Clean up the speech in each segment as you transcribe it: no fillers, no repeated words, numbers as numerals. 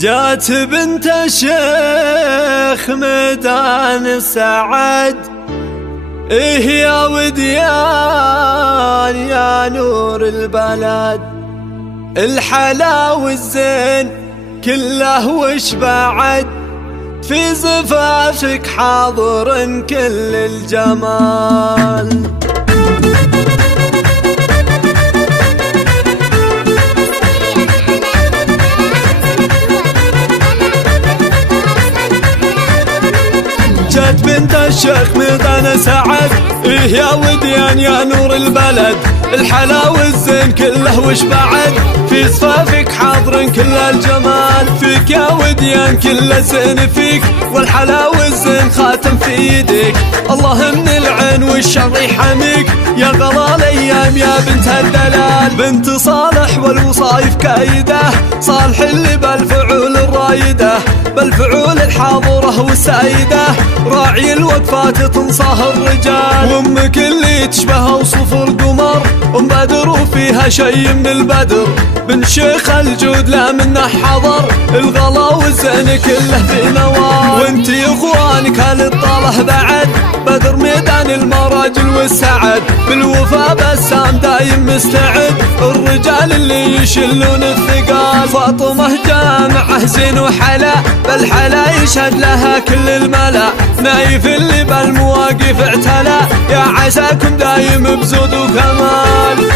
جات بنت الشيخ ميدان السعد، إيه يا وديان يا نور البلد، الحلا والزين كله وش بعد، في زفافك حاضر كل الجمال. جات بنت الشيخ ميدان سعد، إيه يا وديان يا نور البلد، الحلا والزين كله وش بعد، في صفافك حاضر كل الجمال، فيك يا وديان كل الزين فيك، والحلا والزين خاتم في يديك، الله من العين والشر يحميك، يا غلا الايام يا بنت الدلال، بنت صالح والوصايف كايده، صالح اللي بالفعول الرايده، بالفعول الحاضره والسايده، راعي الوقفات تنصاه الرجال، وامك اللي تشبه وصف القمر، ام بدر وفيها شي من البدر، بن شيخ الجود لا منه حضر، الغلا والزين كله في نوال، وانتي اخوانك هالطاله بعد، بدر ميدان المراجل والسعد، بالوفا بسام دايم مستعد، الرجال اللي يشلون الثقال، فاطمه جامعه زين وحلا، بالحلا يشهد لها كل الملا، نايف اللي بالمواقف اعتلى، يا عساكم دايم بزود وكمال.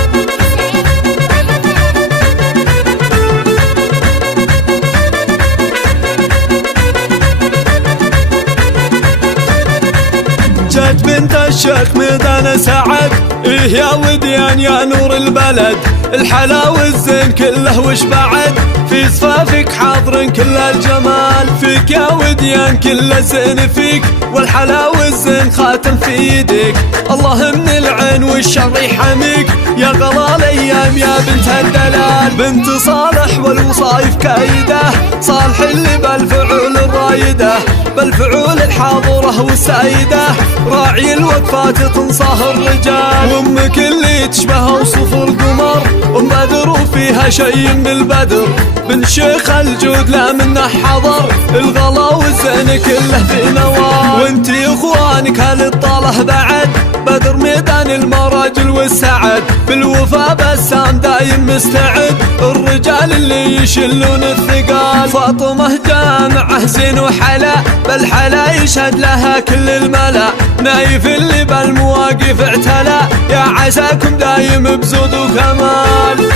جات بنت الشيخ ميدان سعد، إيه يا وديان يا نور البلد، الحلا والزين كله وش بعد، في صفافك حاضر كل الجمال، فيك يا وديان كل الزين فيك، والحلا والزين خاتم في يديك، الله من العين والشر يحميك، يا غلا الايام يا بنت الدلال، بنت صالح والوصايف كايده، صالح اللي بالفعول الرايده، بالفعول الحاضره والسايده، راعي الوقفات تنصاه الرجال، وامك اللي تشبه وصف القمر، ام بدر وفيها شي من البدر، بن شيخ الجود لا منه حضر، الغلا والزين كله في نوال، وانتي اخوانك هالطاله بعد، بدر ميدان المراجل والسعد، بالوفا بسام دايم مستعد، الرجال اللي يشلون الثقال، فاطمه جامعه زين وحلا، بالحلا يشهد لها كل الملا، نايف اللي بالمواقف اعتلى، يا عساكم دايم بزود وكمال.